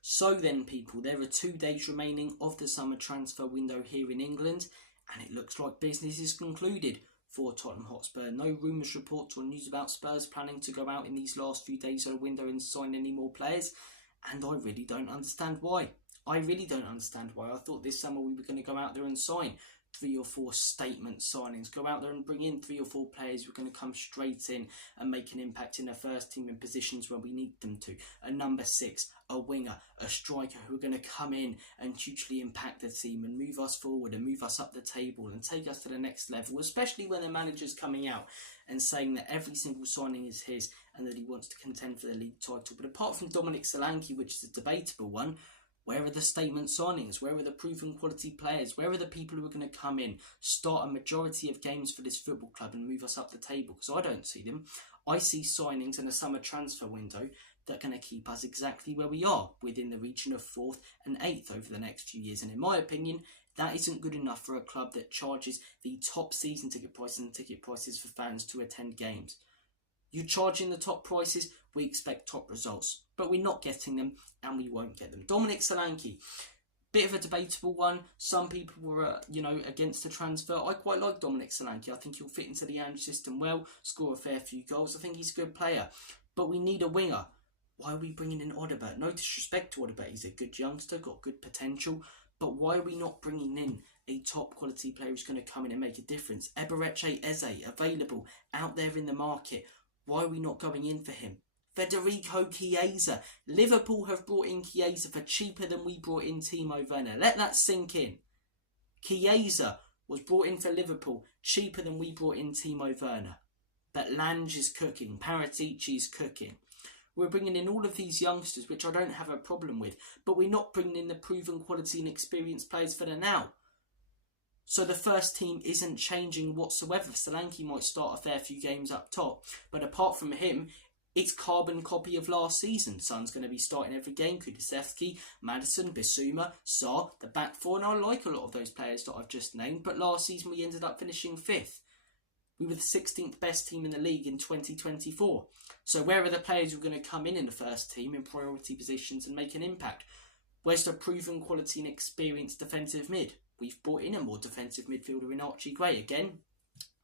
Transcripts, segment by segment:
So then, people, there are 2 days remaining of the summer transfer window here in England, and it looks like business is concluded for Tottenham Hotspur. No rumours, reports or news about Spurs planning to go out in these last few days of the window and sign any more players, and I really don't understand why. I thought this summer we were going to go out there and sign 3 or 4 statement signings, go out there and bring in 3 or 4 players who are going to come straight in and make an impact in the first team in positions where we need them to. A number 6, a winger, a striker who are going to come in and hugely impact the team and move us forward and move us up the table and take us to the next level, especially when the manager's coming out and saying that every single signing is his and that he wants to contend for the league title. But apart from Dominic Solanke, which is a debatable one, where are the statement signings? Where are the proven quality players? Where are the people who are going to come in, start a majority of games for this football club and move us up the table? Because I don't see them. I see signings in a summer transfer window that are going to keep us exactly where we are, within the region of 4th and 8th over the next few years. And in my opinion, that isn't good enough for a club that charges the top season ticket prices and ticket prices for fans to attend games. You're charging the top prices, we expect top results. But we're not getting them, and we won't get them. Dominic Solanke, bit of a debatable one. Some people were, against the transfer. I quite like Dominic Solanke. I think he'll fit into the Ange system well, score a fair few goals. I think he's a good player. But we need a winger. Why are we bringing in Odobert? No disrespect to Odobert. He's a good youngster, got good potential. But why are we not bringing in a top quality player who's going to come in and make a difference? Eberechi Eze, available, out there in the market. Why are we not going in for him? Federico Chiesa. Liverpool have brought in Chiesa for cheaper than we brought in Timo Werner. Let that sink in. Chiesa was brought in for Liverpool cheaper than we brought in Timo Werner. But Lange is cooking. Paratici is cooking. We're bringing in all of these youngsters, which I don't have a problem with. But we're not bringing in the proven quality and experienced players for the now. So the first team isn't changing whatsoever. Solanke might start a fair few games up top. But apart from him, it's carbon copy of last season. Son's going to be starting every game. Thfc, Maddison, Bissouma, Sarr, the back four. And I like a lot of those players that I've just named. But last season we ended up finishing 5th. We were the 16th best team in the league in 2024. So where are the players who are going to come in the first team in priority positions and make an impact? Where's the proven quality and experienced defensive mid? We've brought in a more defensive midfielder in Archie Gray. Again,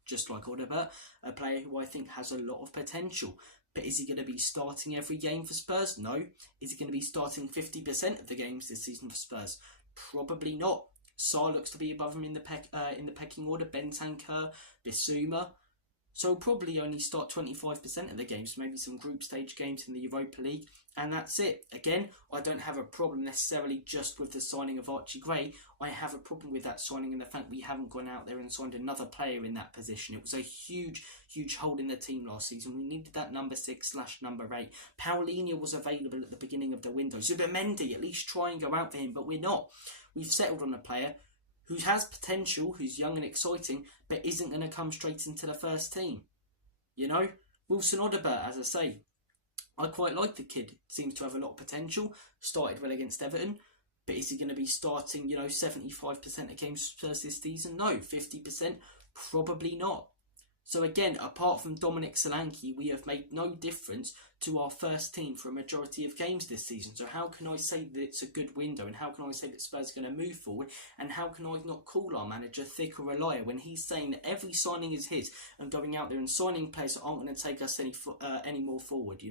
just like Odobert, a player who I think has a lot of potential. But is he going to be starting every game for Spurs? No. Is he going to be starting 50% of the games this season for Spurs? Probably not. Sarr looks to be above him in the pecking order. Bentancur, Bissouma. So he'll probably only start 25% of the games, maybe some group stage games in the Europa League, and that's it. Again, I don't have a problem necessarily just with the signing of Archie Gray. I have a problem with that signing and the fact we haven't gone out there and signed another player in that position. It was a huge hole in the team last season. We needed that number 6/number 8. Paulinho was available at the beginning of the window. Zubimendi, at least try and go out for him, but we're not. We've settled on a player who has potential, who's young and exciting, but isn't going to come straight into the first team. Wilson Odobert, as I say, I quite like the kid. Seems to have a lot of potential. Started well against Everton, but is he going to be starting, 75% of games Spurs this season? No. 50%? Probably not. So again, apart from Dominic Solanke, we have made no difference to our first team for a majority of games this season. So how can I say that it's a good window? And how can I say that Spurs are going to move forward? And how can I not call our manager thick or a liar when he's saying that every signing is his and going out there and signing players that aren't going to take us any more forward,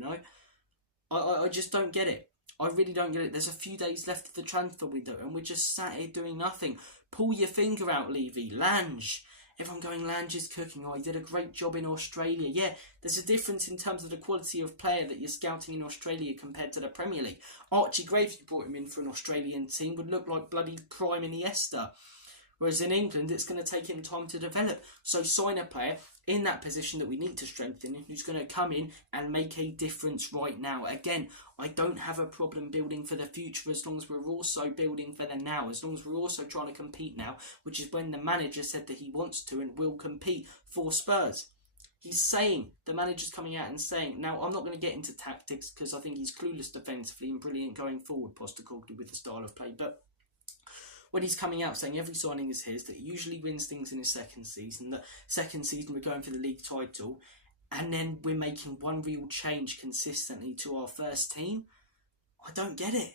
I just don't get it. I really don't get it. There's a few days left of the transfer window and we're just sat here doing nothing. Pull your finger out, Levy. Lange. Everyone going, Lange is cooking. Oh, he did a great job in Australia. Yeah, there's a difference in terms of the quality of player that you're scouting in Australia compared to the Premier League. Archie Gray, if you brought him in for an Australian team, would look like bloody prime Iniesta. Whereas in England, it's going to take him time to develop. So sign a player in that position that we need to strengthen, who's going to come in and make a difference right now. Again, I don't have a problem building for the future as long as we're also building for the now, as long as we're also trying to compete now, which is when the manager said that he wants to and will compete for Spurs. The manager's coming out and saying, now I'm not going to get into tactics because I think he's clueless defensively and brilliant going forward, Postecoglou, with the style of play, but when he's coming out saying every signing is his, that he usually wins things in his second season, that second season we're going for the league title, and then we're making one real change consistently to our first team, I don't get it.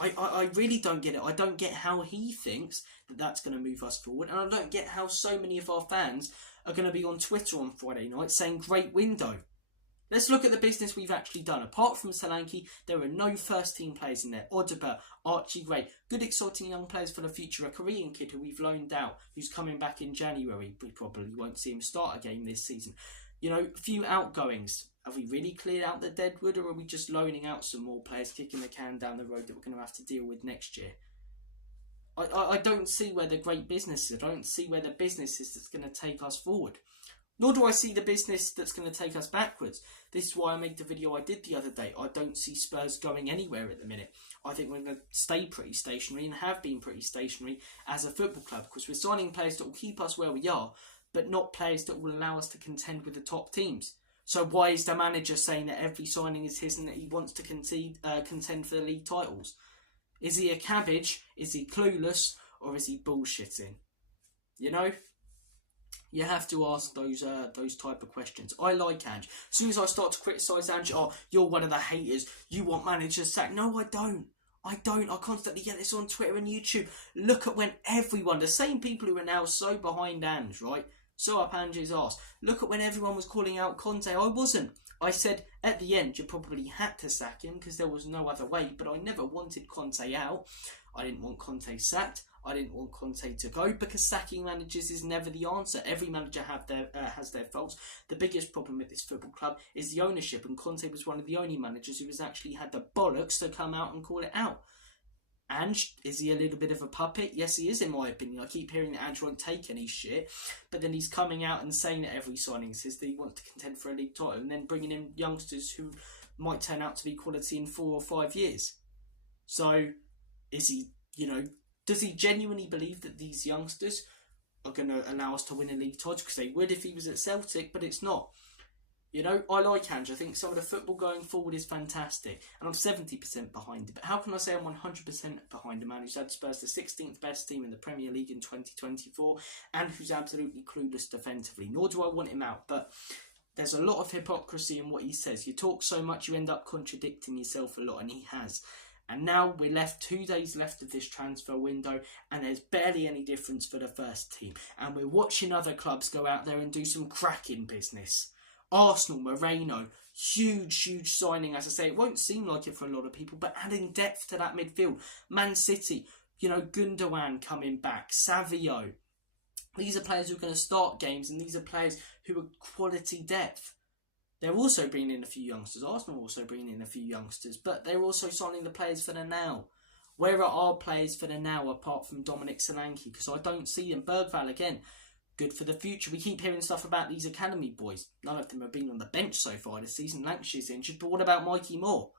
I really don't get it. I don't get how he thinks that that's going to move us forward. And I don't get how so many of our fans are going to be on Twitter on Friday night saying, great window. Let's look at the business we've actually done. Apart from Solanke, there are no first-team players in there. Odeber, Archie Gray, good exciting young players for the future. A Korean kid who we've loaned out, who's coming back in January. We probably won't see him start a game this season. You know, a few outgoings. Have we really cleared out the deadwood, or are we just loaning out some more players, kicking the can down the road that we're going to have to deal with next year? I don't see where the great business is. I don't see where the business is that's going to take us forward. Nor do I see the business that's going to take us backwards. This is why I made the video I did the other day. I don't see Spurs going anywhere at the minute. I think we're going to stay pretty stationary and have been pretty stationary as a football club, because we're signing players that will keep us where we are, but not players that will allow us to contend with the top teams. So why is the manager saying that every signing is his and that he wants to contend for the league titles? Is he a cabbage? Is he clueless? Or is he bullshitting? You know? You have to ask those type of questions. I like Ange. As soon as I start to criticise Ange, oh, you're one of the haters. You want managers sacked. No, I don't. I constantly get this on Twitter and YouTube. Look at when everyone, the same people who are now so behind Ange, right? So up Ange's arse. Look at when everyone was calling out Conte. I wasn't. I said at the end you probably had to sack him because there was no other way. But I never wanted Conte out. I didn't want Conte sacked. I didn't want Conte to go because sacking managers is never the answer. Every manager has their faults. The biggest problem with this football club is the ownership, and Conte was one of the only managers who has actually had the bollocks to come out and call it out. Ange, is he a little bit of a puppet? Yes, he is, in my opinion. I keep hearing that Ange won't take any shit, but then he's coming out and saying that every signing says that he wants to contend for a league title, and then bringing in youngsters who might turn out to be quality in 4 or 5 years. So, is he, does he genuinely believe that these youngsters are going to allow us to win a league title? Because they would if he was at Celtic, but it's not. I like Ange. I think some of the football going forward is fantastic. And I'm 70% behind it. But how can I say I'm 100% behind a man who's had Spurs the 16th best team in the Premier League in 2024 and who's absolutely clueless defensively? Nor do I want him out. But there's a lot of hypocrisy in what he says. You talk so much, you end up contradicting yourself a lot, and he has. And now we're left 2 days left of this transfer window, and there's barely any difference for the first team. And we're watching other clubs go out there and do some cracking business. Arsenal, Moreno, huge signing. As I say, it won't seem like it for a lot of people, but adding depth to that midfield. Man City, Gundogan coming back, Savio. These are players who are going to start games, and these are players who are quality depth. They're also bringing in a few youngsters. Arsenal are also bringing in a few youngsters, but they're also signing the players for the now. Where are our players for the now apart from Dominic Solanke? Because I don't see them. Bergvall, again, good for the future. We keep hearing stuff about these academy boys. None of them have been on the bench so far this season. Lancashire's injured, but what about Mikey Moore?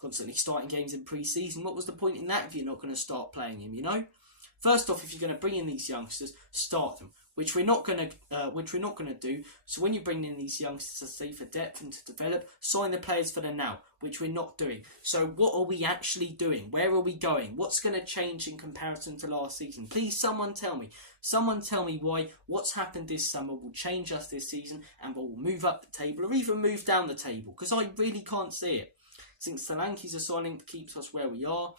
Constantly starting games in pre-season. What was the point in that if you're not going to start playing him, First off, if you're going to bring in these youngsters, start them. Which we're not going to do. So when you bring in these youngsters to say for depth and to develop, sign the players for the now, which we're not doing. So what are we actually doing? Where are we going? What's going to change in comparison to last season? Please, someone tell me. Someone tell me why what's happened this summer will change us this season and will move up the table or even move down the table. Because I really can't see it. Since Solanke's a signing that keeps us where we are,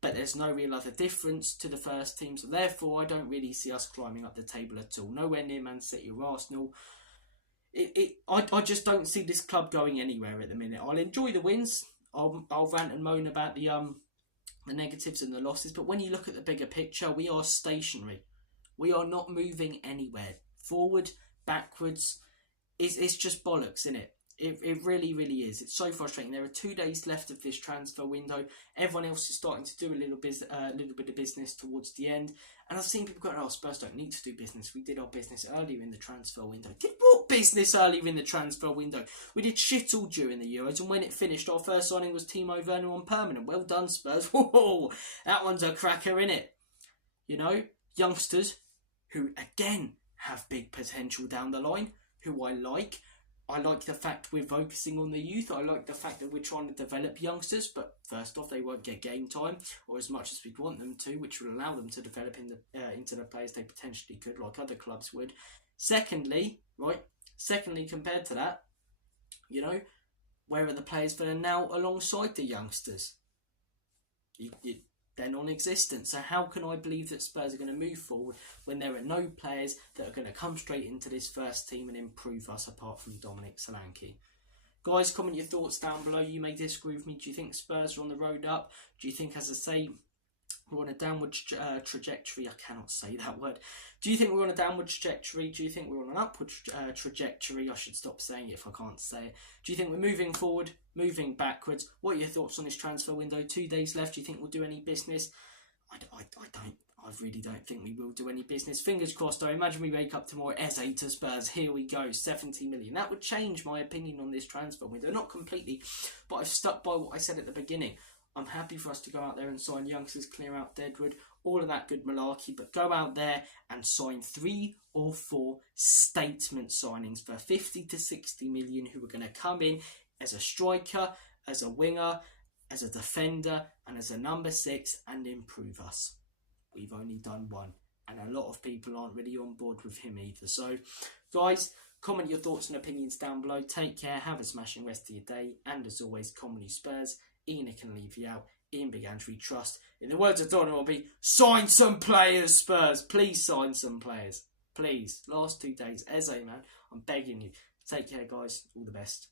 but there's no real other difference to the first team, so therefore I don't really see us climbing up the table at all. Nowhere near Man City or Arsenal. I just don't see this club going anywhere at the minute. I'll enjoy the wins. I'll rant and moan about the negatives and the losses, but when you look at the bigger picture, we are stationary. We are not moving anywhere. Forward, backwards, it's just bollocks, isn't it? It really is. It's so frustrating. There are 2 days left of this transfer window. Everyone else is starting to do a little bit of business towards the end. And I've seen people going, oh, Spurs don't need to do business. We did our business earlier in the transfer window. Did what business earlier in the transfer window? We did shit all during the Euros. And when it finished, our first signing was Timo Werner on permanent. Well done, Spurs. Whoa, that one's a cracker, innit? Youngsters who, again, have big potential down the line, who I like. I like the fact we're focusing on the youth. I like the fact that we're trying to develop youngsters, but first off, they won't get game time or as much as we'd want them to, which will allow them to develop into the players they potentially could, like other clubs would. Secondly, compared to that, where are the players that are now alongside the youngsters? they're non-existent. So how can I believe that Spurs are going to move forward when there are no players that are going to come straight into this first team and improve us apart from Dominic Solanke? Guys, comment your thoughts down below. You may disagree with me. Do you think Spurs are on the road up? Do you think, as I say, we're on a downward trajectory? I cannot say that word. Do you think we're on a downward trajectory? Do you think we're on an upward trajectory? I should stop saying it if I can't say it. Do you think we're moving forward, moving backwards? What are your thoughts on this transfer window? 2 days left. Do you think we'll do any business? I really don't think we will do any business. Fingers crossed though. Imagine we wake up tomorrow, Eze to Spurs. Here we go, 70 million. That would change my opinion on this transfer window. Not completely, but I've stuck by what I said at the beginning. I'm happy for us to go out there and sign youngsters, clear out Deadwood, all of that good malarkey, but go out there and sign 3 or 4 statement signings for 50 to 60 million who are going to come in as a striker, as a winger, as a defender, and as a number 6 and improve us. We've only done 1, and a lot of people aren't really on board with him either. So, guys, comment your thoughts and opinions down below. Take care, have a smashing rest of your day, and as always, Comedy Spurs. Ian can leave you out. Ian Big Andrew Trust. In the words of Don Orby, sign some players, Spurs. Please sign some players. Please. Last 2 days. Eze, man. I'm begging you. Take care, guys. All the best.